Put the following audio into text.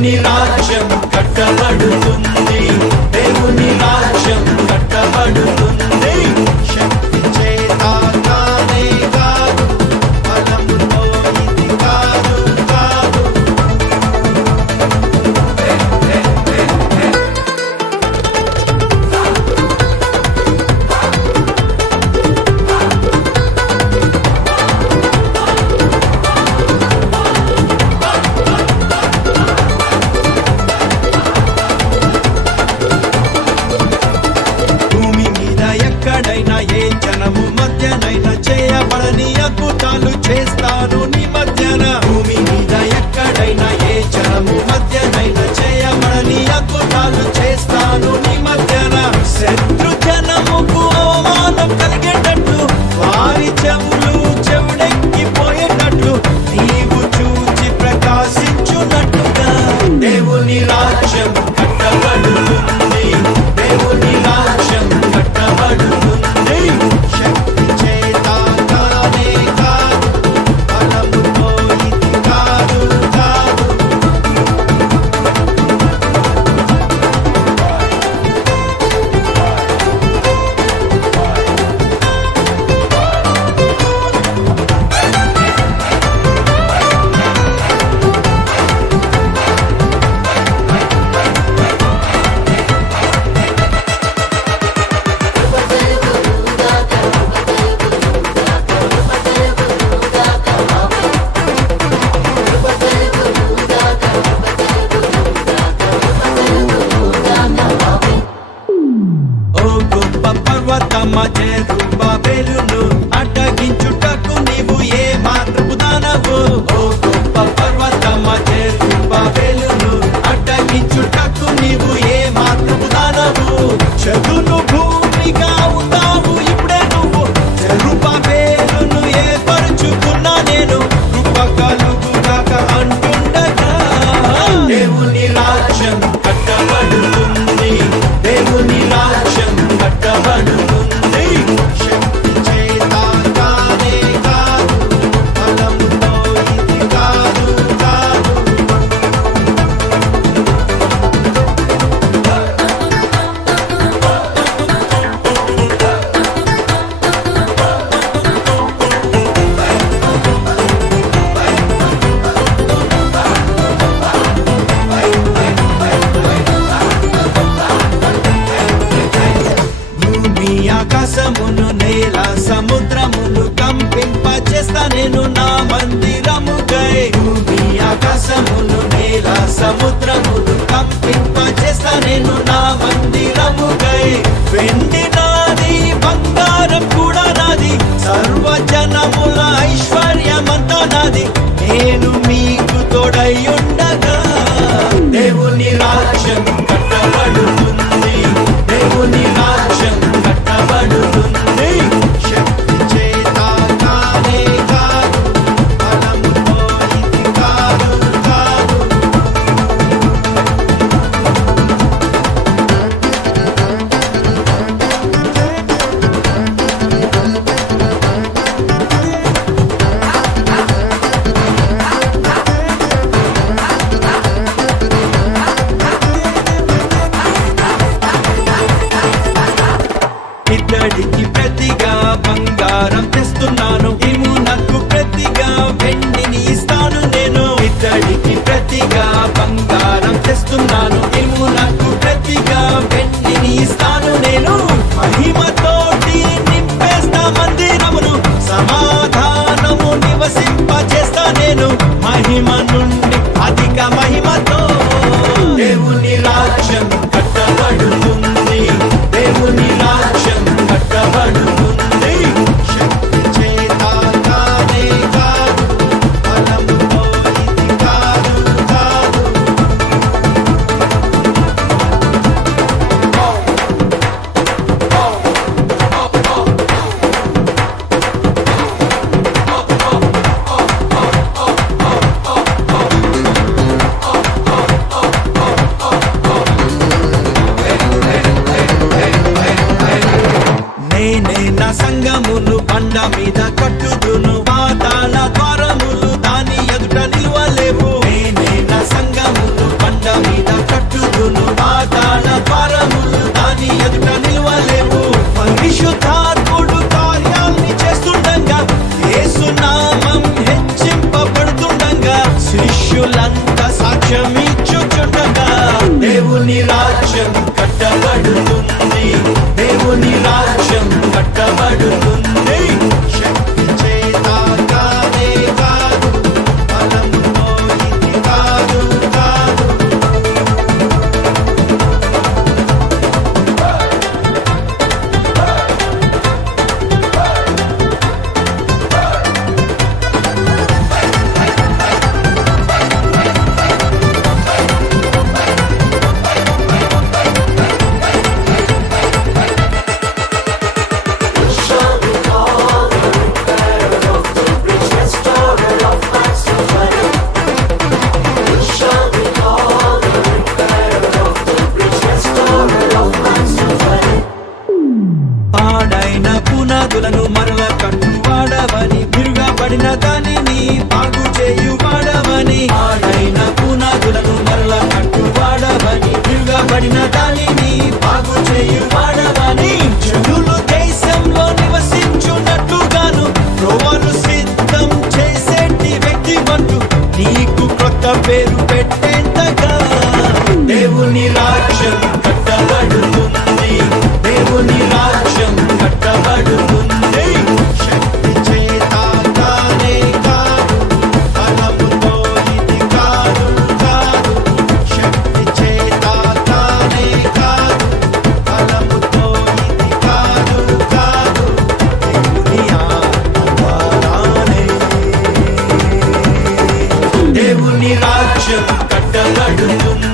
దేవుని రాజ్యం కట్టబడుతుంది, దేవుని రాజ్యం కట్టబడుతుంది. శక్తి చేత కానే కాదు, బలముతో ఇది కాదు కాదు. ఎక్కడైనా ఏ జనము మధ్యనైనా చేయబడని అద్భుతాలు చేస్తాను నీ మధ్యన. భూమి మీద ఎక్కడైనా ఏ జనము మధ్యనైనా చేయబడని అద్భుతాలు చేస్తాను నీ మధ్యన. శత్రు జనముకు అవమానం కలిగేటట్లు, వారి చెవులు చెవుడెక్కిపోయేటట్లు, నీవు చూచి ప్రకాశించున్నట్టుగా దేవుని రాజ్యం కట్టబడుతుంది, దేవుని రాజ్యం కట్టబడుతుంది. శక్తి చేత కానే కాదు, బలముతో ఇది కాదు కాదు. ఓ గొప్ప పర్వతమా జెరుబ్బాబెలును అడ్డగించుటకు నీవు ఏ మాత్రపు దానవు. ఓ గొప్ప పర్వతమా జెరుబ్బాబెలును అడ్డగించుటకు నీవు ఏ మాత్రపు దానవు. చదును భూమిగా ఉన్నావు ఇప్పుడే నువ్వు, జెరుబ్బాబెలును ఏర్పరచుకున్నా నేను, కృప కలుగుగాక అంటుండగా. దేవుని రాజ్యం కట్టబడుతుంది, దేవుని రాజ్యం కట్టబడుతుంది. శక్తి చేత కానే కాదు, బలముతో ఇది కాదు కాదు. భూమి ఆకాశమును నేల సముద్రమును కంపింపచేస్తా నేను నా మందిరముకై. భూమి ఆకాశమును నేల సముద్రమును కంపింపచేస్తా నేను నా మందిరముకై. వెండి నాది, బంగారం కూడా నాది, సర్వజనముల ఐశ్వర్యమంతా నాది, నేను మీకు తోడై ఉండగా. దేవుని రాజ్యం కట్టబడుతుంది, దేవుని రాజ్యం కట్టబడుతుంది. శక్తి చేత కానే కాదు, బలముతో ఇది కాదు కాదు. ఇద్దడికి ప్రతిగా బంగారం తెస్తున్నాను, ఇమునకు ప్రతిగా వెండిని ఇస్తాను నేను. ఇద్దడికి ప్రతిగా బంగారం తెస్తున్నాను, ఇమునకు ప్రతిగా వెండిని ఇస్తాను నేను. మహిమతోటి నింపేస్తా మందిరమును, సమాధానము నివసింపచేస్తా నేను, మహిమ నుండి అధిక మహిమతో. దేవుని రాజ్యం కట్టబడుతుంది, దేవుని రాజ్యం కట్టబడుతుంది. శక్తి చేత కానే కాదు, బలముతో ఇది కాదు కాదు. సంగమును బండ మీద కట్టుదును, పాతాళ ద్వారములు దాని ఎదుట నిలువలేవు. నేనే నా సంగమును బండ సాక్ష్యమిచ్చుచుండగా దేవుని రాజ్యం కట్టబడుతుంది, దేవుని రాజ్యం కట్టబడుతుంది. శక్తి చేత కానే కాదు, బలముతో ఇది కాదు కాదు. పాడైన పునాదులను మరల కట్టువాడవని, విరుగబడిన దానిని బాగు చేయువాడవని. పాడైన పునాదులను మరల కట్టువాడవని, విరుగబడిన దానిని బాగు చేయువాడవని. జనులు దేశంలో నివసించున్నట్లుగాను త్రోవలు సిద్ధం చేసేటి వ్యక్తివంతు, నీకు క్రొత్త పేరు పెట్టేంతగా దేవుని రాజ్యం కట్టబడుతుంది, దేవుని రాజ్యం కట్టబడుతుంది. శక్తి చేత కానే కాదు, బలముతో ఇది కాదు కాదు. శక్తి చేత కానే కాదు, బలముతో ఇది కాదు కాదు. దేవుని ఆత్మ ద్వారానే దేవుని రాజ్యం కట్టబడుతుంది.